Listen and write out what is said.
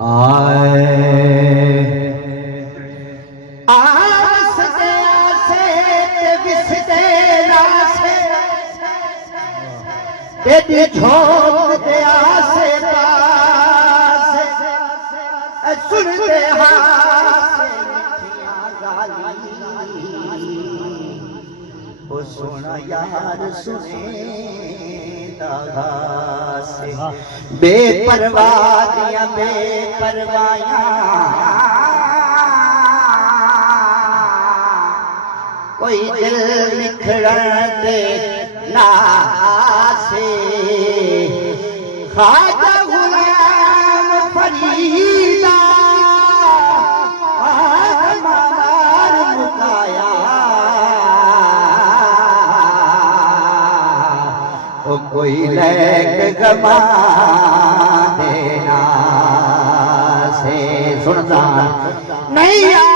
आए आस दे आसे ते विसदे नासे तेरी झोंक दे आसे पासे सुनते हासे ओ सोना यार सुने से बेपरवाह दिया बेपरवाहियां कोई दिल निखरण दे नासे खाजा गुलाम फरीदा मार मुकाया ओ कोई लैक गमा देना से सुनता नहीं आया।